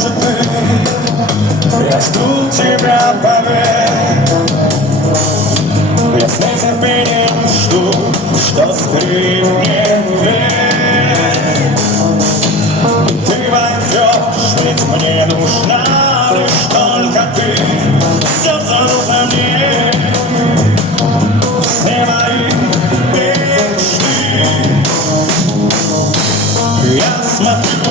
же ты, я жду тебя, поверь. Я с нетерпением жду, что скрипнет дверь. Ты войдешь, ведь мне нужна лишь только ты. Все, что нужно мне, все мои мечты. Я смотрю